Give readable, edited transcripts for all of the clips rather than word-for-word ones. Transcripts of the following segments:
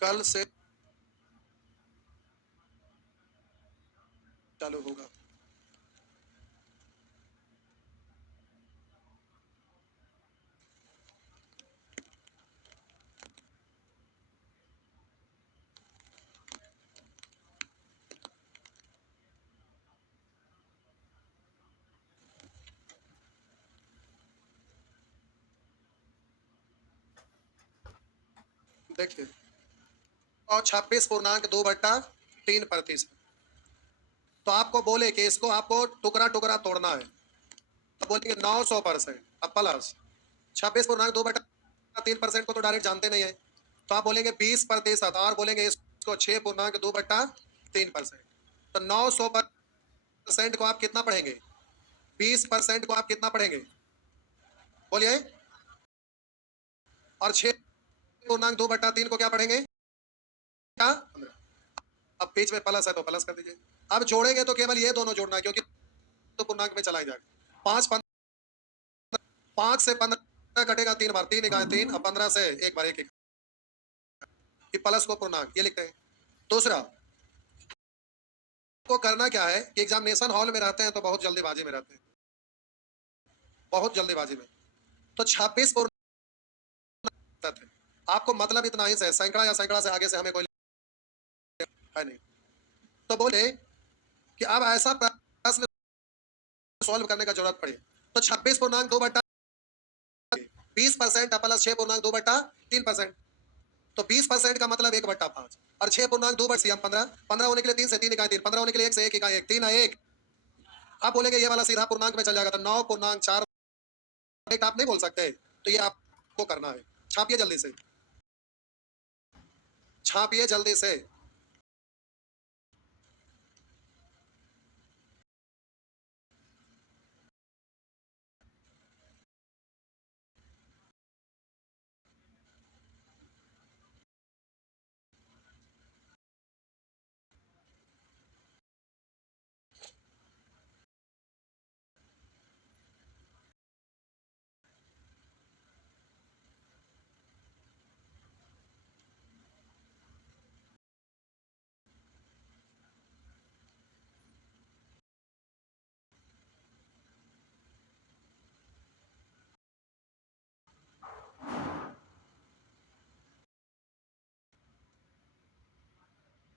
कल से चालू होगा। देखिए, और 26.2/3%। तो आपको बोले कि इसको आपको टुकड़ा टुकड़ा तोड़ना है, तो बोलेंगे 900%। अब प्लस 26.2/3% को तो डायरेक्ट जानते नहीं है, तो आप बोलेंगे 20% और बोलेंगे इसको 6.2/3%। तो 900% को आप कितना पढ़ेंगे? 20% को आप कितना पढ़ेंगे? बोलिए। और 6.2/3 को क्या पढ़ेंगे? क्या? अब बीच में प्लस है तो प्लस कर दीजिए। अब जोड़ेंगे तो केवल ये दोनों जोड़ना है, क्योंकि तो पूर्णांक में चला ही जाएगा। 5 से 15 कटेगा 3 बार, 3 इकाई 3, और 15 से एक बार एक इकाई। प्लस को पूर्णांक ये लिखते हैं। दूसरा को करना क्या है कि एग्जामिनेशन हॉल में रहते हैं तो बहुत जल्दीबाजी में रहते हैं, बहुत जल्दीबाजी में। तो 26 पूर्णांक है, आपको मतलब इतना ही से सैकड़ा या सैकड़ा से आगे से हमें कोई है नहीं। तो बोले कि अब ऐसा प्रश्न सॉल्व करने का जरूरत पड़े तो 26.2/, 20% प्लस 6.2/3%। तो 20% का मतलब 1/5, और 6.2 हम 15, 15 होने के लिए 3 से 3 इकाई 3, 15 होने के लिए 1 से 1 इकाई 1, 3 है 1। आप बोलेंगे ये वाला सीधा पूर्णांक में चल जाएगा, तो 9.4 आप नहीं बोल सकते, तो ये आपको करना है। छापिए जल्दी से, छापिए जल्दी से।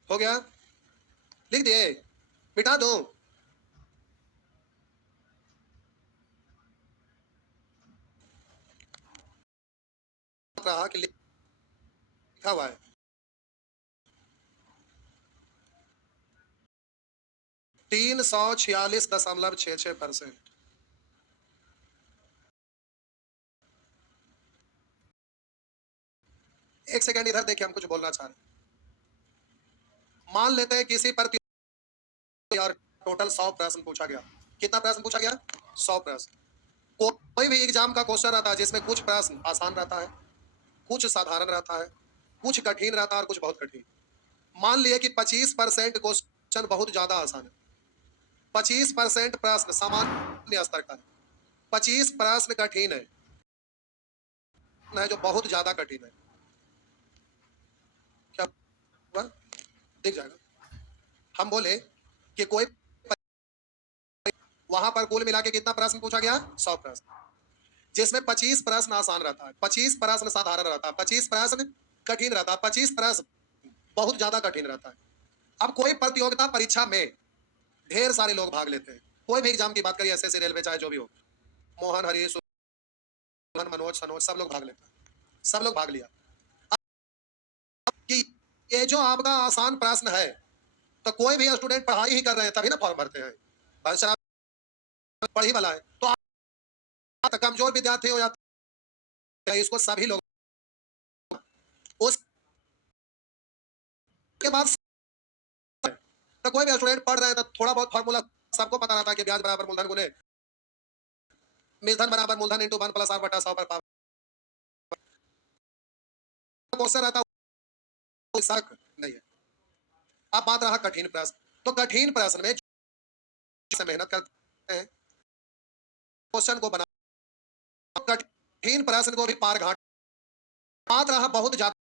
हो गया? लिख दिए? मिटा दो? रहा कि लिखा हुआ है 346.66%। एक सेकंड इधर देखिए, हम कुछ बोलना चाह रहे हैं। मान लेते हैं किसी पर यार टोटल 100 प्रश्न पूछा गया। कितना प्रश्न पूछा गया? 100 प्रश्न। कोई भी एग्जाम का क्वेश्चन रहता है जिसमें कुछ प्रश्न आसान रहता है, कुछ साधारण रहता है, कुछ कठिन रहता है और कुछ बहुत कठिन। मान लिए कि 25% क्वेश्चन बहुत ज्यादा आसान है, 25% प्रश्न सामान्य स्तर का है, 25 प्रश्न कठिन है जो बहुत ज्यादा कठिन है। क्या हुआ? दिख जाएगा। हम बोले कि कोई वहां पर कुल मिला के कितना प्रश्न पूछा गया? 100 प्रश्न, जिसमें 25 प्रश्न आसान रहता है, 25 प्रश्न साधारण रहता है, 25 प्रश्न कठिन रहता है, 25 प्रश्न बहुत ज्यादा कठिन रहता है। अब कोई प्रतियोगिता परीक्षा में ढेर सारे लोग भाग लेते हैं, कोई भी एग्जाम की बात करिए, एसएससी रेलवे चाहे जो भी हो, मोहन हरीश मनोज सनोज सब लोग भाग लेते हैं, सब लोग भाग लिया। कि ये जो आपका आसान प्रश्न है, तो कोई भी स्टूडेंट पढ़ाई ही कर रहे हैं तभी ना फॉर्म भरते हैं, बस पढ़ी वाला है तो आप कमजोर विद्यार्थी हो जाते हैं, इसको सभी लोग उसके बाद तो कोई भी स्टूडेंट पढ़ रहे हैं तो थोड़ा बहुत फार्मूला सबको पता रहता है कि ब्याज बराबर मूलधन गुने मूलधन बराबर मूलधन इंटू 1+r/100 पर पावर। क्वेश्चन रहता है, कोई शक नहीं है। अब बात रहा कठिन प्रश्न, तो कठिन प्रश्न में से मेहनत करते हैं, क्वेश्चन को बना, कठिन प्रश्न को भी पार घाट। बात रहा बहुत ज्यादा,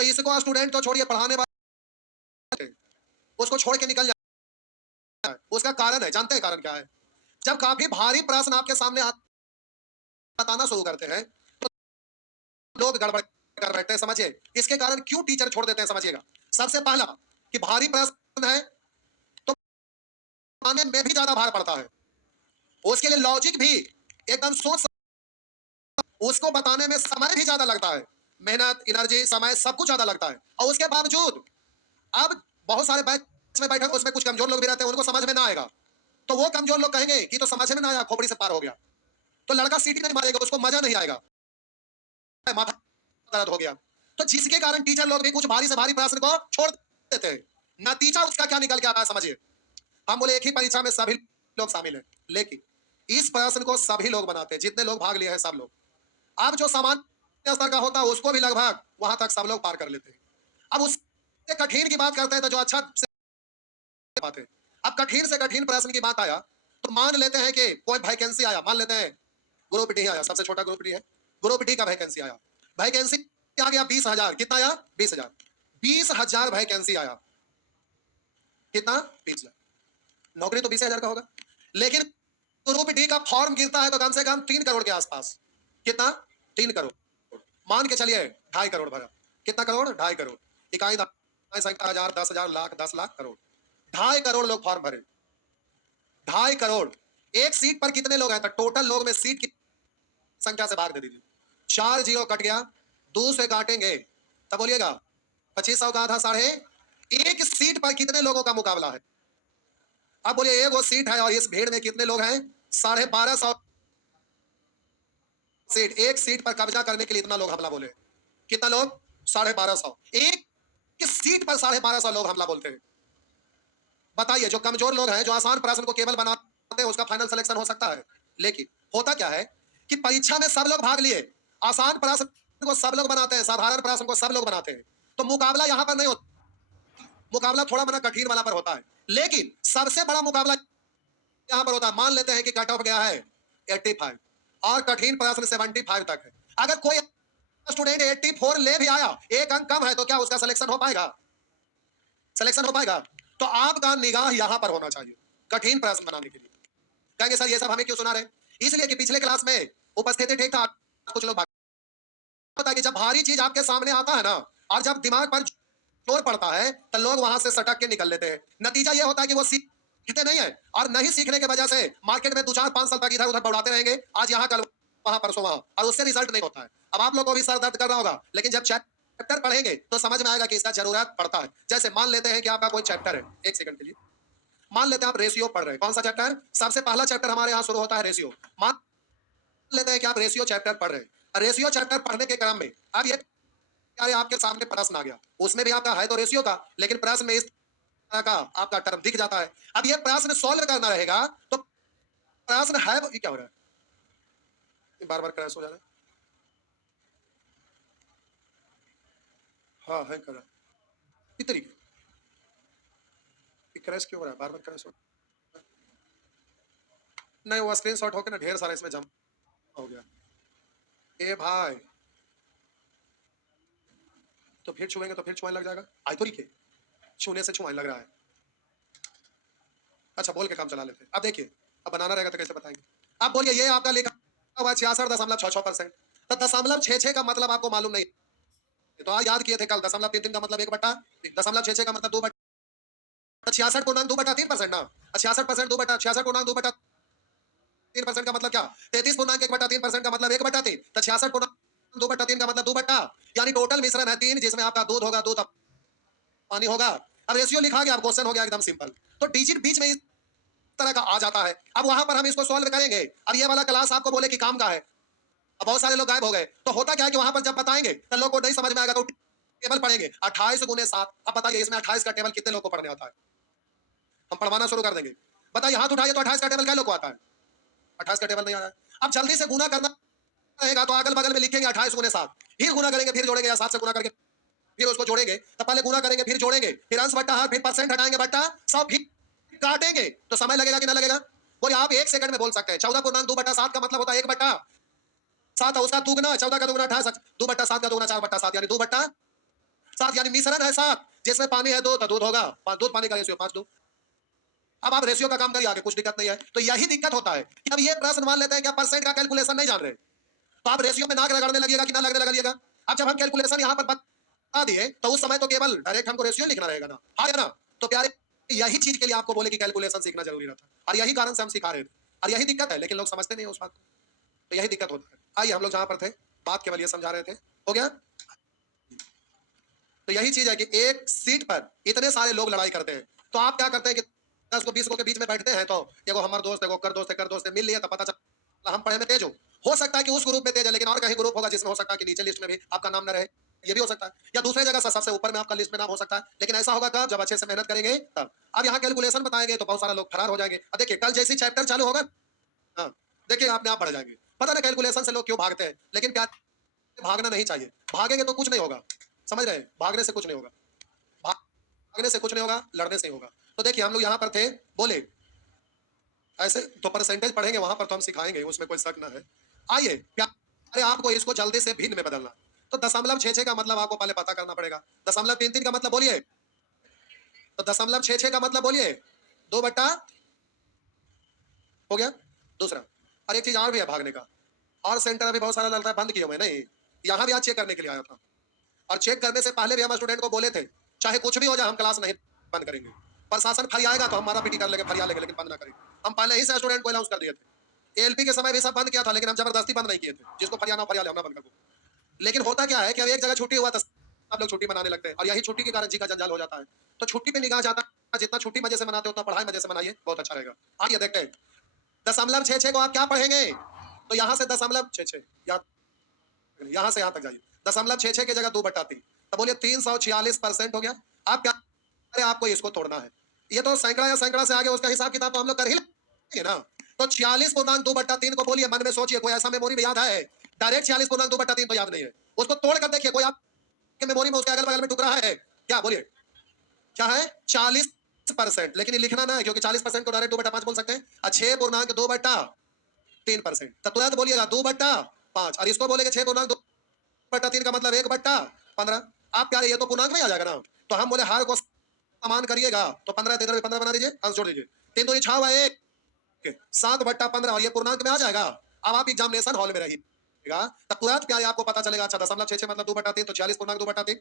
तो इसको स्टूडेंट तो छोड़िए, पढ़ाने वाले उसको छोड़ के निकल जाए। उसका कारण है, जानते हैं कारण क्या है? जब काफी भारी प्रश्न आपके सामने बताना शुरू करते हैं तो लोग गड़बड़ कर बैठते हैं। समझिए इसके कारण क्यों टीचर छोड़ देते हैं, समझिएगा। सबसे पहला कि भारी प्रश्न है तो बताने में भी ज्यादा भार पड़ता है, उसके लिए लॉजिक भी एकदम सोच, उसको बताने में समय भी ज्यादा लगता है, मेहनत, एनर्जी, समय सब कुछ ज्यादा लगता है। और उसके बावजूद अब बहुत सारे बैच में बैठे, उसमें कुछ कमजोर लोग भी रहते हैं, उनको समझ में ना आएगा तो वो कमजोर लोग कहेंगे कि तो समझ में ना आया, खोपड़ी से पार हो गया। तो लड़का सीटी नहीं मारेगा, उसको मजा नहीं आएगा, माथा दर्द हो गया। तो जिसके कारण टीचर लोग भी कुछ भारी से भारी प्रश्न को छोड़ देते हैं। नतीजा उसका क्या निकल के आता है, समझिए। हम बोले एक ही परीक्षा में सभी लोग शामिल हैं, लेकिन इस प्रश्न को सभी लोग बनाते हैं, जितने लोग भाग लिए हैं सब लोग। अब जो सामान्य स्तर का होता है उसको भी लगभग वहां तक सब लोग पार कर लेते हैं। अब उससे कठिन की बात करते हैं तो जो अच्छा से बात है। अब कठिन से कठिन प्रश्न की बात आया तो मान लेते हैं कि कोई वैकेंसी आया, मान लेते हैं ग्रुप डी आया, सबसे छोटा ग्रुप डी है, ग्रुप डी का वैकेंसी आया। वैकेंसी आ गया 20,000, कितना आया? 20,000। 20,000 वैकेंसी आया, कितना? 20,000। नौकरी तो 20,000 का होगा, लेकिन ग्रुप डी का फॉर्म गिरता है तो कम से कम 3 करोड़ के आसपास। कितना? 3 करोड़। मान के चलिए 2.5 करोड़ भरा। कितना करोड़? 2.5 करोड़। इकाई संख्या 1000, 10,000, लाख, 10 लाख, करोड़। 2.5 करोड़ लोग फॉर्म भरे। 2.5 करोड़। एक सीट पर कितने लोग हैं? तो टोटल लोग में सीट की संख्या से भाग दे दीजिए। 4 जीरो कट गया, 2 से काटेंगे तब बोलिएगा 2500 का आधा साढ़े। एक सीट पर कितने लोगों का मुकाबला है? अब बोलिए एक वो सीट है और इस भीड़ में कितने लोग हैं? 1250 सीट। एक सीट पर कब्जा करने के लिए इतना लोग हमला बोले। कितना लोग? 1250। एक सीट पर 1250 लोग हमला बोलते हैं। बताइए जो कमजोर लोग हैं, जो आसान प्रश्न को केवल बनाते हैं, उसका फाइनल सिलेक्शन हो सकता है। लेकिन होता क्या है कि परीक्षा में सब लोग भाग लिए, आसान प्रश्न को सब लोग बनाते हैं, साधारण प्रश्न को सब लोग बनाते हैं, तो मुकाबला यहां पर नहीं होता। मुकाबला थोड़ा मना कठिन वाला पर होता है, लेकिन सबसे बड़ा मुकाबला यहां पर होता है। मान लेते हैं कि कट ऑफ गया है 85 और कठिन प्रश्न 75 तक है। अगर कोई स्टूडेंट 84 ले भी आया, एक अंक कम है, तो क्या उसका सिलेक्शन हो पाएगा? सिलेक्शन हो पाएगा? तो आपका निगाह यहां पर होना चाहिए कठिन प्रश्न बनाने के लिए। कहेंगे सर ये सब हमें क्यों सुना रहे? इसलिए कि पिछले क्लास में उपस्थिति ठीक था, कुछ लोग होता है कि जब भारी चीज आपके सामने आता है ना, और जब दिमाग पर जोर पड़ता है तो लोग वहां से सटक के निकल लेते हैं। नतीजा यह होता है कि वो सीखते नहीं है, और नहीं सीखने की वजह से मार्केट में 2 4 5 साल तक इधर उधर दौड़ाते रहेंगे, आज यहाँ कल वहां परसों वहां, और उससे रिजल्ट नहीं होता है। अब आप लोग को भी सर दर्द कर रहा होगा, लेकिन जब चैप्टर पढ़ेंगे तो समझ में आएगा कि इसका जरूरत पड़ता है। जैसे मान लेते हैं कि आपका कोई चैप्टर है, एक सेकंड के लिए मान लेते हैं आप रेशियो पढ़ रहे हैं। कौन सा चैप्टर? सबसे पहला चैप्टर हमारे यहाँ शुरू होता है रेशियो। मान लेते हैं कि आप रेशियो चैप्टर पढ़ रहे हैं। रेशियो चैप्टर पढ़ने के क्रम में अब ये अरे आपके सामने प्रश्न आ गया, उसमें भी आपका है तो रेशियो का, लेकिन प्रश्न में इस तरह का आपका टर्म दिख जाता है। अब ये प्रश्न सॉल्व करना रहेगा तो प्रश्न है ये क्या हो रहा है? बार बार क्रैश हो जा रहा है। हाँ है कर रहा है इस तरीके, क्रैश क्यों हो रहा है? बार बार क्रैश हो रहा है। नहीं वो स्क्रीनशॉट होकर ना ढेर सारा इसमें जमा हो गया। ए भाई तो फिर छुएंगे तो फिर छुआने लग जाएगा। आई तो लिखे छूने से छुआने लग रहा है। अच्छा बोल के काम चला लेते हैं। अब देखिए अब बनाना रहेगा तो कैसे बताएंगे? अब बोलिए ये आपका लिखा हुआ 66.66%। तो 0.66 का मतलब आपको मालूम नहीं है। तो आज याद किए थे कल 0.33 का मतलब 1/66 का मतलब 2/66.2/3% ना। 66% 2/66.2/3% का मतलब क्या? 33.1/3% का मतलब 1/3। तो 66.2/3 का मतलब 2 यानी टोटल मिश्रण है 3, जिसमें आपका दूध होगा, दूध पानी होगा। अब रेशियो लिखा गया, अब क्वेश्चन हो गया एकदम सिंपल। तो डिजिट बीच में इस तरह का आ जाता है। अब वहां पर हम इसको सॉल्व करेंगे। अब ये वाला क्लास आपको बोले कि काम का है, अब बहुत सारे लोग गायब हो गए, तो होता क्या है कि वहां पर जब बताएंगे तो लोग को नहीं समझ में आएगा, तो टेबल पढ़ेंगे 28 गुने 7। अब बताइए इसमें 28 का टेबल कितने लोग को पढ़ने आता है? हम पढ़वाना शुरू कर देंगे। बताइए हाथ उठाइए तो 28 का टेबल क्या लोग को आता है? 28 का टेबल नहीं आ रहा है। अब जल्दी से गुना करना रहेगा तो अगल बगल में लिखेंगे 28 गुने 7, फिर गुना करेंगे, फिर जोड़ेंगे, या 7 से गुना करके फिर उसको जोड़ेंगे। तो पहले गुना करेंगे, फिर जोड़ेंगे, फिर अंश बट्टा हाथ, फिर परसेंट हटाएंगे बट्टा 100, फिर काटेंगे। तो समय लगेगा कि ना लगेगा? बोलिए आप 1 सेकंड में बोल सकते हैं। 14.2/7 का मतलब होता है 1/7 है, उसका दुगना 14 का दुगना 28, 2/7 का दुगना 4/7 यानी 2/7 7 यानी मिश्रण है 7, जिसमें पानी है 2 तो दूध होगा, दूध पानी का रेशियो 5 2। अब आप रेशियो का काम करिए आगे, कुछ दिक्कत नहीं है। तो यही दिक्कत होता है कि अब ये प्रश्न मान लेते हैं कि आप परसेंट का कैलकुलेशन नहीं जान रहे, तो आप रेशियो में नाक रगड़ने लगेगा कि ना लगने लगेगा। अब जब हम कैलकुलेशन यहाँ पर बता दिए तो उस समय तो केवल डायरेक्ट हमको रेशियो लिखना रहेगा ना, हाँ या ना। तो प्यारे यही चीज के लिए आपको बोले कि कैलकुलेशन सीखना जरूरी रहता है, और यही कारण से हम सिखा रहे थे, और यही दिक्कत है, लेकिन लोग समझते नहीं है उस बात को। तो यही दिक्कत होता है। आइए हम लोग जहां पर थे, बात केवल ये समझा रहे थे, हो गया। तो यही चीज है कि एक सीट पर इतने सारे लोग लड़ाई करते हैं, तो आप क्या करते हैं कि 10 को 20 को के बीच में बैठते हैं, तो एगो हमारे दोस्त एगो कर दोस्त मिल लिया, तो पता चला हम पढ़े में तेज हो सकता है कि उस ग्रुप में तेज है, लेकिन और कहीं ग्रुप होगा जिसमें हो सकता है कि नीचे लिस्ट में भी आपका नाम न रहे, ये भी हो सकता है, या दूसरे जगह से सबसे ऊपर में आपका लिस्ट में नाम हो सकता है। लेकिन ऐसा होगा कब, जब अच्छे से मेहनत करेंगे तब। अब यहाँ कैलकुलेशन बताएंगे तो बहुत सारे लोग फरार हो जाएंगे। अब देखिए कल जैसी चैप्टर चालू होगा, हाँ देखिए आपने आप बढ़ जाएंगे। पता नहीं कैलकुलेशन से लोग क्यों भागते हैं, लेकिन क्या भागना नहीं चाहिए, भागेंगे तो कुछ नहीं होगा, समझ रहे हैं, भागने से कुछ नहीं होगा, भागने से कुछ नहीं होगा, लड़ने से ही होगा। तो देखिए हम लोग यहाँ पर थे, बोले ऐसे तो परसेंटेज पढ़ेंगे वहां पर तो हम सिखाएंगे, उसमें कोई शक ना है। आइए क्या, अरे आपको इसको जल्दी से भिन्न में बदलना, तो 0.66 का मतलब आपको पहले पता करना पड़ेगा। 0.33 का मतलब बोलिए, तो 0.66 का मतलब बोलिए 2 बट्टा, हो गया। दूसरा, और एक चीज और भी है भागने का, और सेंटर अभी बहुत सारा लगता है बंद किए हुए नहीं, यहाँ भी आज चेक करने के लिए आया था, और चेक करने से पहले भी हम स्टूडेंट को बोले थे चाहे कुछ भी हो जाए हम क्लास नहीं बंद करेंगे, प्रशासन फरियाएगा तो हम मारा पीटी कर लेंगे, फरिया लेंगे, लेकिन बंद ना करेंगे। हम पहले ही से स्टूडेंट को अनाउंस कर दिए थे। एलपी के समय भी सब बंद किया था, लेकिन हम जबरदस्ती बंद नहीं किए थे, जिसको फरियाना फरिया ले, हमने बंद कर दो। लेकिन होता क्या है कि अब एक जगह छुट्टी हुआ तो सब लोग छुट्टी मनाने लगते हैं, और यही छुट्टी के कारण जी का जंजाल हो जाता है। तो छुट्टी पे निगाह जाता है, जितना छुट्टी मजे से मनाते हो उतना पढ़ाई मजे से मनाइए, बहुत अच्छा रहेगा। आइए देखते हैं 0.66 को आप क्या पढ़ेंगे, तो यहाँ से 0.66, यहाँ से यहाँ तक जाइए, 0.66 की जगह 2/3, तो बोलिए 346% हो गया। आप क्या, अरे आपको इसको तोड़ना है, ये तो सैकड़ा या सैकड़ा से आगे उसका हिसाब किताब तो हम लोग कर ही लेंगे ना। तो 46.2/3 को बोलिए, मन में सोचिए, कोई ऐसा मेमोरी में याद है, डायरेक्ट 46.2/3 तो याद नहीं है, उसको तोड़ कर देखिए, कोई आपके मेमोरी में उसके अगल बगल में टुकड़ा है क्या, बोलिए क्या है, 40%। लेकिन ये लिखना ना है, क्योंकि 40% को डायरेक्ट 2/5 बोल सकते हैं, और 6.2/3%, तो तुरंत बोलिएगा 2/5, और इसको बोलेंगे 6.2/3 का मतलब 1/15। आप क्या, ये तो पूर्णांक में आ जाएगा ना, तो हम बोले हर को समान करिएगा, तो 15 13 15 बना दीजिए, अंश जोड़ दीजिए, 3 दूनी 6 हुआ 1, 7/15, और ये पूर्णांक में आ जाएगा। अब आप एग्जामिनेशन हॉल में रहिएगा, तब तुरंत क्या है आपको पता चलेगा, अच्छा 0.66 मतलब 2/3, तो 46.2/3,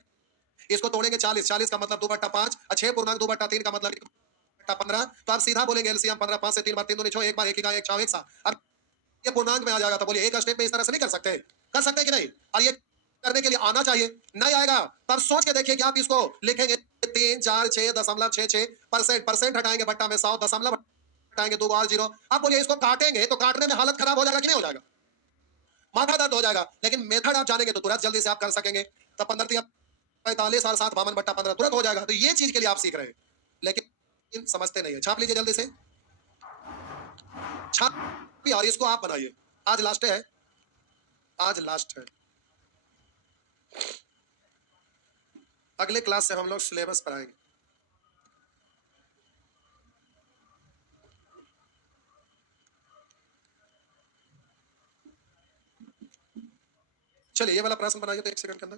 इसको तोड़ेंगे 40, 40 का मतलब 2/5, और 6.2/3 का मतलब 1/15, तो आप सीधा बोलेंगे एलसीएम 15, 5 से 3 बार 3 दूनी 6, एक बार 1 की 1 6 1 7। अब ये पूर्णांक में आ जाएगा, तो बोलिए एक स्टेप में इस तरह से नहीं कर सकते, कर सकते कि नहीं, और ये करने के लिए आना चाहिए, नहीं आएगा तो आप सोच के देखिए कि आप इसको लिखेंगे 3 4 6.66%, परसेंट हटाएंगे बट्टा में 100, दशमलव हटाएंगे 2 और 0, आप बोलिए इसको काटेंगे तो काटने में हालत खराब हो जाएगा कि नहीं हो जाएगा, माथा दर्द हो जाएगा, लेकिन मेथड आप जानेंगे तो तुरंत जल्दी से आप कर सकेंगे। तो 15 45 और 7 52/15 तुरंत हो जाएगा। तो ये चीज के लिए आप सीख रहे हैं, लेकिन समझते नहीं है। छाप लीजिए जल्दी से, छाप, और इसको आप बनाइए, आज लास्ट है, आज लास्ट है, अगले क्लास से हम लोग सिलेबस पढ़ाएंगे। चलिए ये वाला प्रश्न बनाइए तो 1 सेकंड के अंदर।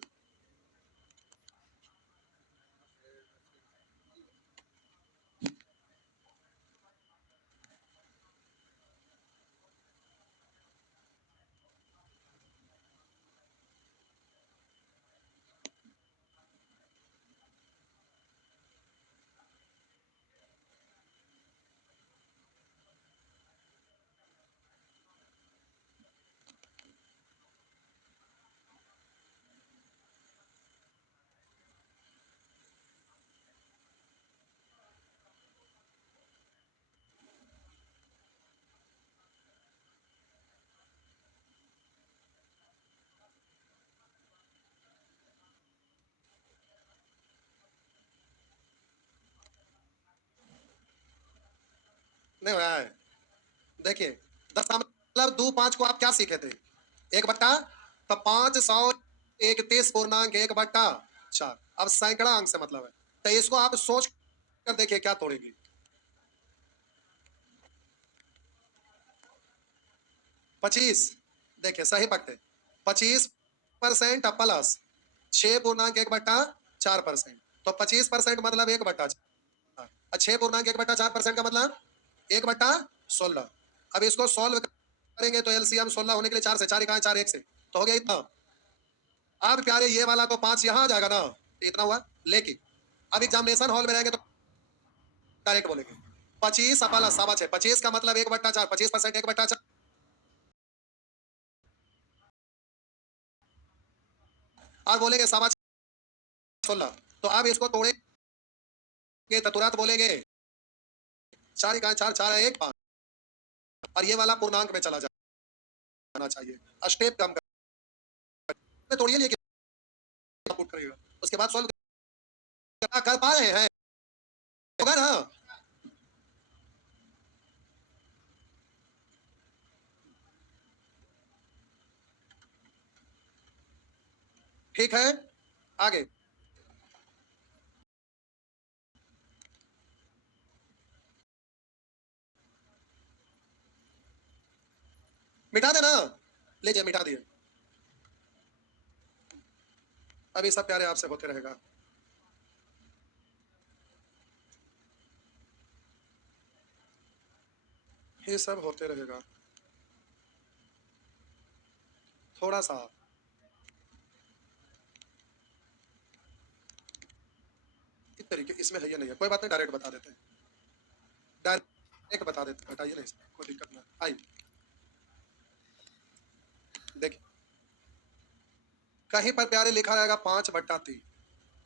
नहीं हो रहा है, देखिए 10.25 को आप क्या सीखे थे, 1/, तो 531 पूर्णांक 1/4, अब सैकड़ा अंक से मतलब है, तो इसको आप सोच कर देखिए क्या तोड़ेगी। 25, देखिए सही पकड़े, 25% प्लस 6.1/4, 4%। तो 25% मतलब 1/4। 6.1/4% का मतलब 1/16। अब इसको सॉल्व करेंगे तो एलसीएम 16 होने के लिए 4 से 4 4 1 से तो हो गया इतना। अब प्यारे ये वाला तो 5 यहाँ आ जाएगा ना, तो इतना हुआ। लेकिन अब एग्जामिनेशन हॉल में रहेंगे तो डायरेक्ट बोलेंगे 25 अपला सवा 6, 25 का मतलब 1/4, 25% 1/4। और बोलेंगे सवा 16, तो अब इसको तोड़ेंगे तो तुरंत बोलेंगे 4 4 4 1 5, और ये वाला पूर्णांक में चला जाना चाहिए। स्टेप कम कर तोड़िए, लेकिन पुट करेगा उसके बाद सॉल्व कर पा रहे हैं, होगा ना। ठीक है, आगे मिटा देना, लीजिए मिटा दिए। अभी सब प्यारे आपसे होते रहेगा। ये सब होते रहेगा। थोड़ा सा इस तरीके इसमें है या नहीं है, कोई बात नहीं, डायरेक्ट बता देते हैं, डायरेक्ट बता देते हैं, हटाइए नहीं, कोई दिक्कत ना आई। देखिए कहीं पर प्यारे लिखा रहेगा 5/3,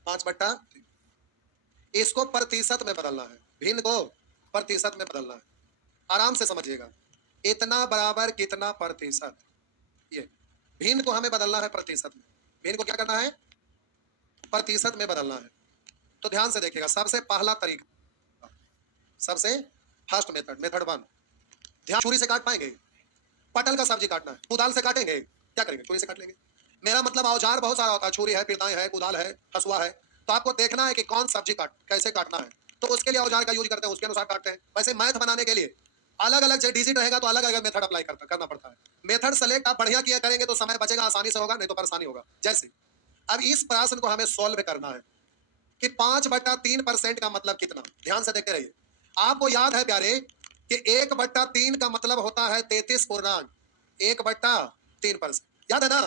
5/3, इसको प्रतिशत में बदलना है, भिन्न को प्रतिशत में बदलना है। आराम से समझिएगा, इतना बराबर कितना प्रतिशत, ये भिन्न को हमें बदलना है प्रतिशत में। भिन्न को क्या करना है, प्रतिशत में बदलना है। तो ध्यान से देखिएगा, सबसे पहला तरीका, सबसे फर्स्ट मेथड, मेथड 1, ध्यान, छुरी से काट पाएंगे, पटल का सब्जी काटना है, कुदाल से काटेंगे, क्या करेंगे, छुरी से काट लेंगे। मेरा मतलब औजार बहुत सारा होता है, छुरी है, पिरताई है, कुदाल है, हसुआ है, तो आपको देखना है कि कौन सब्जी कैसे काटना है, तो उसके लिए औजार का यूज करते हैं, उसके अनुसार काटते हैं। वैसे मैथ बनाने के लिए अलग अलग डिजिट रहेगा तो अलग अलग मेथड अप्लाई करना पड़ता है। मेथड सेलेक्ट आप बढ़िया किया करेंगे तो समय बचेगा, आसानी से होगा, नहीं तो परेशानी होगा। जैसे अब इस प्रश्न को हमें सॉल्व करना है कि 5/3% का मतलब कितना, ध्यान से देखते रहिए। आपको याद है प्यारे कि 1/3 का मतलब होता है 33 पूर्णांक 1/3%, याद है ना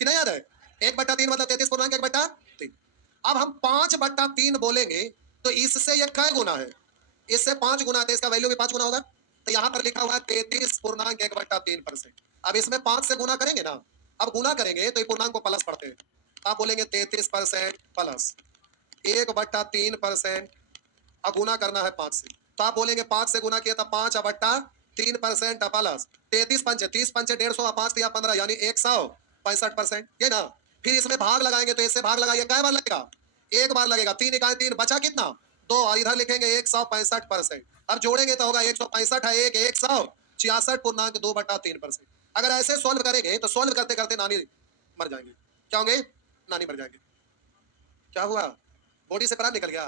कि नहीं याद है? 1/3 मतलब 33 पूर्णांक 1/3। अब हम 5/3 बोलेंगे तो इससे ये कै गुना है, इससे 5 गुना है, तो इसका वैल्यू भी 5 गुना होगा। तो यहाँ पर लिखा हुआ है 33.1/3%। अब इसमें 5 से गुना करेंगे ना, अब गुना करेंगे तो ये पूर्णांक को प्लस पढ़ते हैं, आप बोलेंगे 33% प्लस 1/3%, अब गुना करना है 5 से, तो आप बोलेंगे 5 से गुना किया था 5/3% प्लस 33 पंचे 30 पंचे 150, 5 दिया 15, यानी 165%, ये ना। फिर इसमें भाग लगाएंगे तो इससे भाग लगाइए, कै बार लगेगा, एक बार लगेगा, 3 इकाई 3, बचा कितना 2, और इधर लिखेंगे 165%। अब जोड़ेंगे तो होगा 165 है 166.पूर्णांक 2/3%। अगर ऐसे सोल्व करेंगे तो सोल्व करते करते नानी मर जाएंगे, क्या होंगे, नानी मर जाएंगे। क्या हुआ, बॉडी से प्राण निकल गया,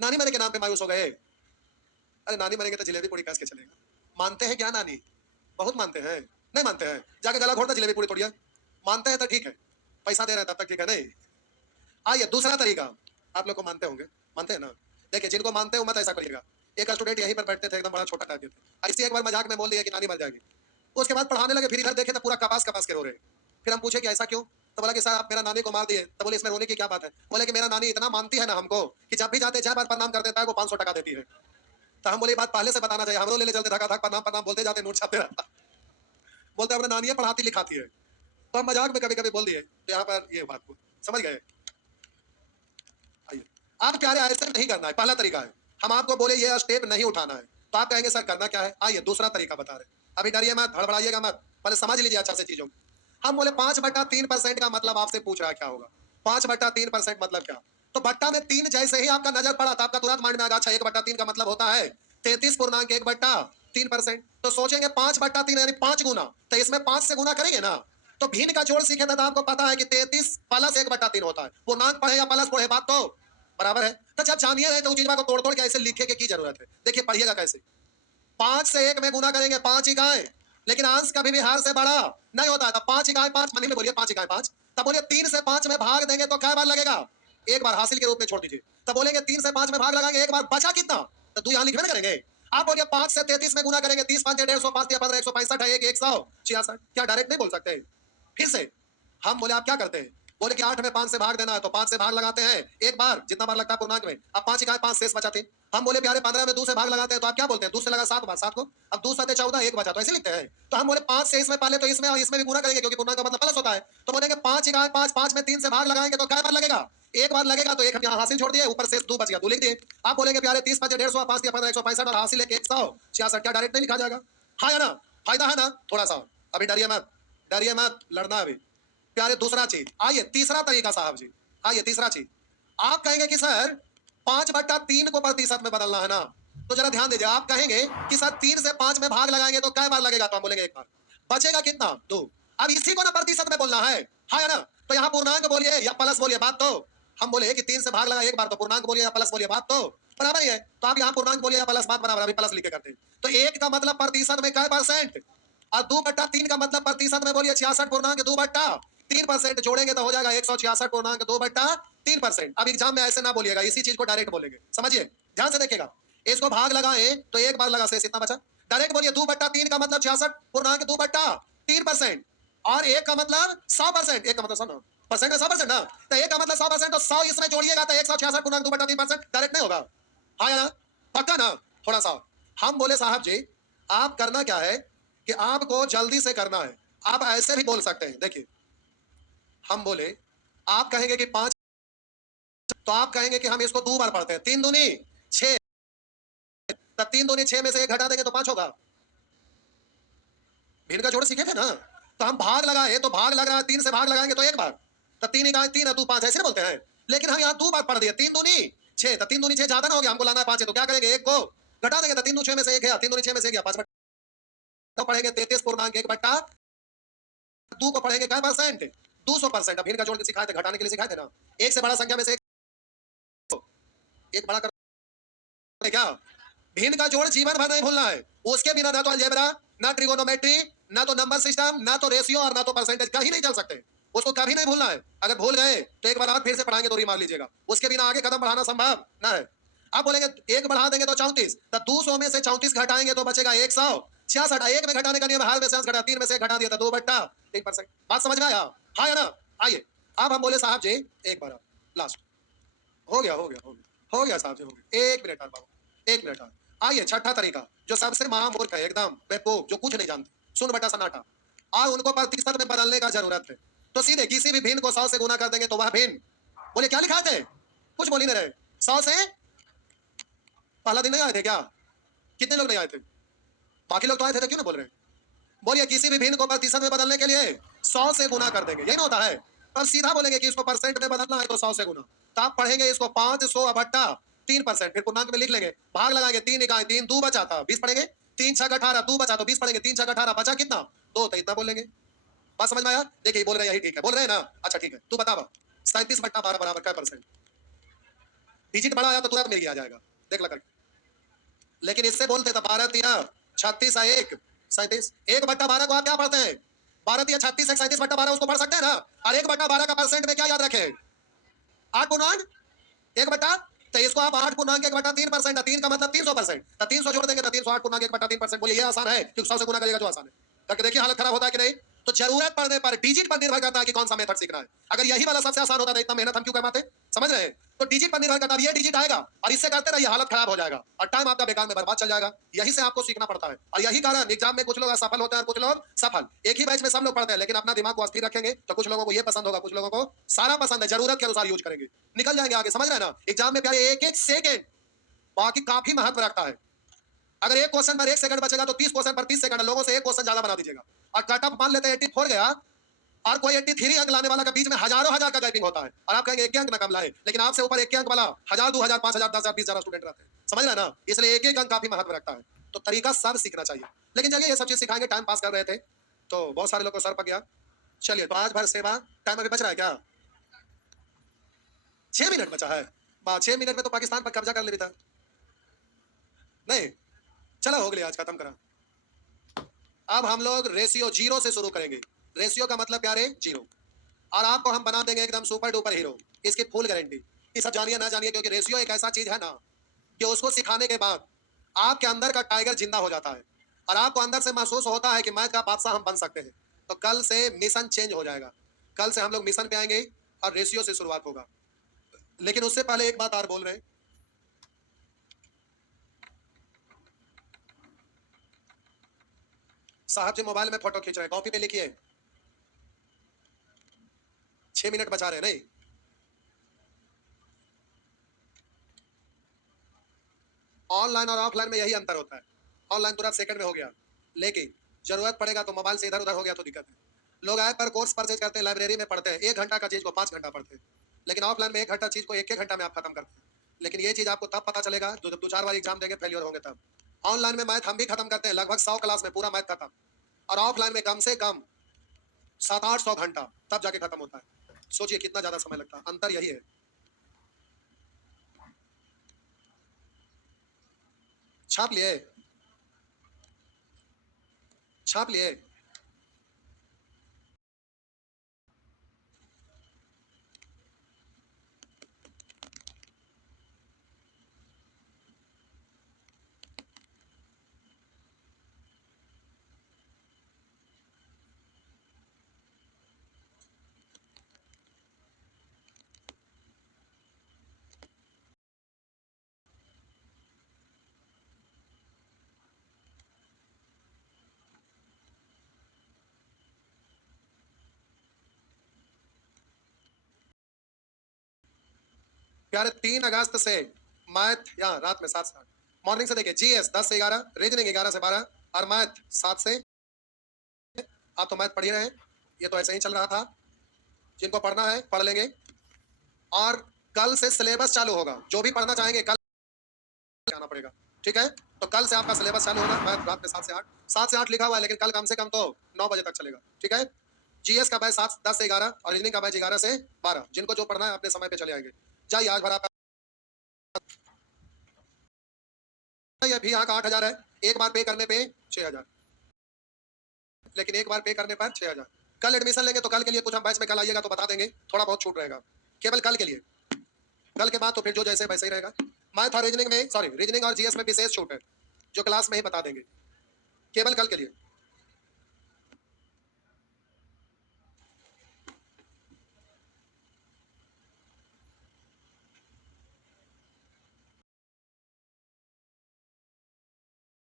नानी मरे के नाम पे मायूस हो गए। अरे नानी मरेंगे तो जलेबी पूरी कैसे चलेगा, मानते हैं क्या नानी, बहुत मानते हैं, नहीं मानते हैं जाके गला घोटना जलेबी पूरी तोड़िए, मानते हैं तो ठीक है, पैसा दे रहे हैं तब तक ठीक है। नहीं, आइए दूसरा तरीका, आप लोग को मानते होंगे, मानते हैं ना। देखिए जिनको मानते हो मत ऐसा करिएगा। एक स्टूडेंट यहीं पर बैठते थे, एकदम बड़ा छोटा टाइप के थे, ऐसे एक बार मजाक में बोल दिया कि नानी मर जाएगी। उसके बाद पढ़ाने लगे, फिर इधर देखे तो पूरा कपास कपास के रो रहे। फिर हम पूछे कि ऐसा क्यों, तो बोला कि सर आप मेरा नानी को मार दिए। तो बोले इसमें रोने की क्या बात है, बोले कि मेरा नानी इतना मानती है ना हमको कि जब भी जाते 6 बार प्रणाम कर देता है, वो 500 टका देती है। तो हम बोले बात पहले से बताना चाहिए, हम लोग ले चलते धक्का धक प्रणाम प्रणाम बोलते जाते, नोट छापते रहता, बोलते अपना नानी पढ़ाती लिखाती है। तो हम मजाक में कभी कभी बोल दिए, तो यहाँ पर ये बात को समझ गए। आइए आप प्यारे ऐसे नहीं करना है, पहला तरीका है। हम आपको बोले ये स्टेप नहीं उठाना है, तो आप कहेंगे सर करना क्या है। आइए दूसरा तरीका बता रहे, अभी डरिए मत, हड़बड़ाइएगा मत, पहले समझ लीजिए अच्छा से चीजों को। हम बोले 5/3% का मतलब आपसे पूछ रहा है क्या होगा, 5/3% मतलब क्या। तो बट्टा में 3 जैसे ही आपका नजर पड़ा तो आपका तुरंत माइंड में आगा, अच्छा 1/3 का मतलब होता है 33.1/3%। तो सोचेंगे 5/3 यानी 5 गुना, तो इसमें 5 से गुना करेंगे ना। तो भिन्न का जोड़ सीखे तो आपको पता है कि 33 प्लस 1/3 होता है, पूर्णांक पढ़े या प्लस पढ़े बात तो बराबर है। तो जब जानिए है तो उस चीज को तोड़ तोड़ के ऐसे लिखे की जरूरत है। देखिए पढ़िएगा कैसे, 5 से 1 में गुना करेंगे 5 इकाई, लेकिन अंश कभी भी हार से बड़ा नहीं होता है। तो 5 इकाई 5 मनी में बोलिए 5 इकाई 5, तब बोलिए 3 से 5 में भाग देंगे तो क्या बार लगेगा? एक बार हासिल के रूप में छोड़ दीजिए। तब बोलेंगे 3 से 5 में भाग लगाएंगे, एक बार बचा कितना? तो 2 यहां लिखबे ना करेंगे। आप बोलिए 5 से 33 में गुना करेंगे, 30 5 150, 5 15 165 है, 1 166। क्या डायरेक्ट नहीं बोल सकते? फिर से हम बोले आप क्या करते हैं? बोले कि 8 में 5 से भाग देना है, तो 5 से भाग लगाते हैं एक बार, जितना बार लगता है पूर्णांक में। अब 5 इकाई 5 शेष बचाते। हम बोले प्यारे 15 में 2 से भाग लगाते हैं, तो आप क्या बोलते हैं? 2 से लगा 7 बार 7 को, अब 2 7 14 1 बचा, तो ऐसे लिखते हैं। तो हम बोले 5 से इसमें पहले तो इसमें और इसमें भी गुना करेंगे, क्योंकि पूर्णांक का मतलब प्लस होता है। तो बोलेंगे 5 इकाई 5 5 में 3 से भाग लगाएंगे तो क्या बार लगेगा? एक बार लगेगा, तो एक हम यहाँ हासिल छोड़ दिए, ऊपर शेष 2 बच गया, 2 लिख दिए। आप बोलेंगे प्यारे 30 5 150, 5 15 165 और हासिल 166, क्या डायरेक्ट नहीं लिखा जाएगा? हाँ या ना? फायदा है ना? थोड़ा सा अभी डरिए मत, लड़ना अभी। प्यारे दूसरा चीज, आइए तीसरा तरीका साहब जी, आइए तीसरा चीज। आप कहेंगे कि सर 5/3 को प्रतिशत में बदलना है ना, तो जरा ध्यान दीजिए। आप कहेंगे कि सर 3 से 5 में भाग लगाएंगे तो कै बार लगेगा? तो हम बोलेंगे एक बार। बचेगा कितना? 2। अब इसी को ना प्रतिशत में बोलना है, हाँ या ना? तो यहाँ पूर्णांक बोलिए या प्लस बोलिए, बात तो हम बोले कि 3 से भाग लगा एक बार, तो पूर्णांक बोलिए या प्लस बोलिए, बात तो बराबर ही है। तो आप यहाँ पूर्णांक बोलिए या प्लस, बात बराबर, अभी प्लस लिख के करते हैं। तो 1 का मतलब प्रतिशत में कै परसेंट, और 2/3 का मतलब प्रतिशत में बोलिए 66.2/3% जोड़ेंगे तो हो जाएगा 166.2/3%। अब एग्जाम में ऐसे ना बोलिएगा, इसी चीज को डायरेक्ट बोलेंगे, समझिए ध्यान से देखिएगा। इसको भाग लगाए तो एक बार लगा शेष इतना बचा। डायरेक्ट बोलिए 2/3 का मतलब 66.2/3%, और 1 का मतलब 100%, 1 का मतलब 100 परसेंट है, 100% ना, तो 1 का मतलब 100%, तो 100 इसमें जोड़िएगा तो 166.2/3% डायरेक्ट नहीं होगा, हाँ या ना? पक्का ना? थोड़ा सा हम बोले साहब जी, आप करना क्या है कि आपको जल्दी से करना है। आप ऐसे भी बोल सकते हैं, देखिए हम बोले, आप कहेंगे कि 5, तो आप कहेंगे कि हम इसको 2 बार पढ़ते हैं। 3 दूनी 6, तब 3 दूनी 6 में से 1 घटा देंगे तो 5 होगा। भिन्न का जोड़ सीखे थे ना? तो हम भाग लगाए तो भाग लग रहा है, 3 से भाग लगाएंगे तो एक बार, तब 3 इकाई 3 है, 2 5, ऐसे बोलते हैं। लेकिन हम यहाँ 2 बार पढ़ दिए, 3 दूनी 6, तो 3 दूनी 6 ज्यादा ना हो गया, हमको लाना है 5 है, तो क्या करेंगे? 1 को घटा देंगे, तो 3 दूनी 6 में से 1 है, 3 दूनी 6 में से 1 गया, 5 तो पढ़ेंगे 33.1/2 को पढ़ेंगे क्या परसेंट? 200%। अब भिन्न का जोड़ के सिखाए थे, घटाने के लिए सिखाए थे ना। एक से बड़ा संख्या में से एक बड़ा कर क्या? भिन्न का जोड़ जीवन भर नहीं भूलना है। उसके बिना ना तो अलजेब्रा, ना ट्रिगोनोमेट्री, ना तो नंबर सिस्टम, ना तो रेशियो और ना तो परसेंटेज, कहीं नहीं चल सकते। उसको कभी नहीं भूलना है। अगर भूल गए तो एक बार और फिर से पढ़ाएंगे तो मार लीजिएगा। उसके बिना आगे कदम बढ़ाना संभव ना है। आप बोलेंगे 1 बढ़ा देंगे तो 34, तब 200 में से 34 घटाएंगे तो बचेगा 166। 1 में घटाने का नियम, हार में से अंश घटा, 3 में से 1 घटा दिया था 2/3%। बात समझ में आया? हाँ या ना? आइए अब हम बोले साहब जी, एक बार लास्ट हो गया साहब जी, हो गया। 1 मिनट और बाबू, 1 मिनट और। आइए छठा तरीका, जो सबसे महामूर्ख है, एकदम बेवकूफ, जो कुछ नहीं जानते, सुन बटा सन्नाटा, और उनको प्रतिशत में बदलने का जरूरत है। तो सीधे किसी भी भिन्न को 100 से गुना कर देंगे तो वह भिन्न, बोले क्या लिखा थे? कुछ बोल ही नहीं रहे। 100 से पहला दिन नहीं आए थे क्या? कितने लोग नहीं आए थे? बाकी लोग तो आए थे, तो क्यों नहीं बोल रहे? बोलिए किसी भी भिन्न को प्रतिशत में बदलने के लिए 100 से गुना कर देंगे, यही ना होता है। अब सीधा बोलेंगे कि इसको परसेंट में बदलना है तो 100 से गुना, तो आप पढ़ेंगे इसको 500/3%, फिर पूर्णांक में लिख लेंगे, भाग लगाएंगे, 3 इकाई 3, 2 बचा था 20 पढ़ेंगे, 3 6 18, 2 बचा तो 20 पढ़ेंगे, 3 6 18 बचा कितना? 2, तो इतना बोलेंगे। बात समझ में आया? देखिए बोल रहे हैं, यही ठीक है, बोल रहे हैं ना? अच्छा ठीक है, तू बता 37/12 बराबर क्या परसेंट? डिजिट बड़ा आया तो तुरंत मिल गया जाएगा, देख लगा। लेकिन इससे बोलते तो 12 तिया 36 1 37, 1/12 को आप क्या पढ़ते हैं? 12 तिया 36 37/12 उसको पढ़ सकते हैं ना? और 1/12 का परसेंट में क्या याद रखे? 8 1 बटा, तो इसको आप 8 1/3%, 3 का मतलब 300%, तो 300 जोड़ देंगे तो 300 8 1/3%। बोलिए ये आसान है क्योंकि 100 से गुना करिएगा जो आसान है। करके देखिए हालत खराब होता है कि नहीं? तो जरूरत पड़ने पर डिजिट पर निर्भर करता है कि कौन सा मेथड सीखना है। अगर यही वाला सबसे आसान होता तो इतना मेहनत हम क्यों करवाते? समझ रहे हैं? तो डिजिट पर निर्भर करता है, ये डिजिट आएगा और इससे करते रहिए, हालत खराब हो जाएगा और टाइम आपका बेकार में बर्बाद चल जाएगा। यही से आपको सीखना पड़ता है, और यही कारण एग्जाम में कुछ लोग असफल होते हैं और कुछ लोग सफल। एक ही बैच में सब लोग पढ़ते हैं, लेकिन अपना दिमाग को अस्थिर रखेंगे तो कुछ लोगों को ये पसंद होगा, कुछ लोगों को सारा पसंद है, जरूरत के अनुसार यूज करेंगे, निकल जाएंगे आगे। समझ रहे हैं ना? एग्जाम में प्यारे एक एक सेकंड बाकी काफी महत्व रखता है। अगर एक क्वेश्चन पर 1 सेकंड बचेगा तो 30 क्वेश्चन पर 30 सेकंड, लोगों से एक क्वेश्चन ज्यादा बना दीजिएगा। और कट ऑफ मान लेते हैं 84 गया और कोई 83 अंक लाने वाला का बीच में हजारों हजार का गैपिंग होता है, और आप कहेंगे एक अंक ना कम लाए, लेकिन आपसे ऊपर एक अंक वाला 1000 2000 5000 10,000 20,000 स्टूडेंट रहते हैं। समझ रहे हैं ना? इसलिए एक एक अंक काफी महत्व रखता है। तो तरीका सब सीखना चाहिए। लेकिन चलिए ये सब चीज सिखाएंगे, टाइम पास कर रहे थे तो बहुत सारे लोग को सर पक गया। चलिए तो आज भर सेवा, टाइम अभी बच रहा है क्या? 6 मिनट बचा है। 6 मिनट में तो पाकिस्तान पर कब्जा कर ले था। नहीं, चलो हो गया, आज खत्म करा। अब हम लोग रेशियो जीरो से शुरू करेंगे। रेशियो का मतलब क्या रे? जीरो। और आपको हम बना देंगे एकदम सुपर डुपर हीरो, इसकी फुल गारंटी। ये सब जानिए ना जानिए, क्योंकि रेशियो एक ऐसा चीज है ना कि उसको सिखाने के बाद आपके अंदर का टाइगर जिंदा हो जाता है और आपको अंदर से महसूस होता है कि मैथ का बादशाह हम बन सकते हैं। तो कल से मिशन चेंज हो जाएगा। कल से हम लोग मिशन पे आएंगे और रेशियो से शुरुआत होगा। लेकिन उससे पहले एक बात और बोल रहे हैं, साहब जी मोबाइल में फोटो खींच रहे हैं, कॉपी पे लिखिए। 6 मिनट बचा रहे हैं नहीं? ऑनलाइन और ऑफलाइन में यही अंतर होता है। ऑनलाइन तुरंत सेकंड में हो गया, लेकिन जरूरत पड़ेगा तो मोबाइल से इधर उधर हो गया तो दिक्कत है। लोग ऐप पर कोर्स परचेज करते हैं, लाइब्रेरी में पढ़ते हैं, 1 घंटा का चीज को 5 घंटा पढ़ते हैं। लेकिन ऑफलाइन में 1 घंटा चीज को 1 घंटा में आप खत्म करते हैं। लेकिन ये चीज आपको तब पता चलेगा जो जब 2 4 बार एग्जाम देंगे, फेलियर होंगे तब। ऑनलाइन में मैथ हम भी खत्म करते हैं, लगभग 100 क्लास में पूरा मैथ खत्म। और ऑफलाइन में कम से कम 700 800 घंटा, तब जाके खत्म होता है। सोचिए कितना ज्यादा समय लगता है, अंतर यही है। छाप लिए? छाप लिए? प्यारे 3 अगस्त से मैथ या रात में 7 से 8, मॉर्निंग से देखिए जीएस 10 से 11, रीजनिंग 11 से 12 और मैथ 7 से। आप तो मैथ पढ़ ही रहे हैं, ये तो ऐसे ही चल रहा था। जिनको पढ़ना है पढ़ लेंगे। और कल से सिलेबस चालू होगा, जो भी पढ़ना चाहेंगे कल आना पड़ेगा। ठीक है, तो कल से आपका सिलेबस चालू होगा। मैथ रात में 7 से 8, 7 से 8 लिखा हुआ है, लेकिन कल कम से कम तो 9 बजे तक चलेगा। ठीक है, जीएस का बैच 7 10 से 11 और रीजनिंग का बैच 11 से 12। जिनको जो पढ़ना है अपने समय पे चले आएंगे। जाइए, आज भर आपका ये भी यहाँ का 8,000 है। एक बार पे करने पे 6,000, लेकिन एक बार पे करने पर 6,000। कल एडमिशन लेंगे तो कल के लिए कुछ हम बैच में कल आइएगा तो बता देंगे, थोड़ा बहुत छूट रहेगा केवल कल के लिए। कल के बाद तो फिर जो जैसे वैसे ही रहेगा। मैथ और रीजनिंग में, सॉरी, रीजनिंग और जीएस में विशेष छूट है, जो क्लास में ही बता देंगे, केवल कल के लिए।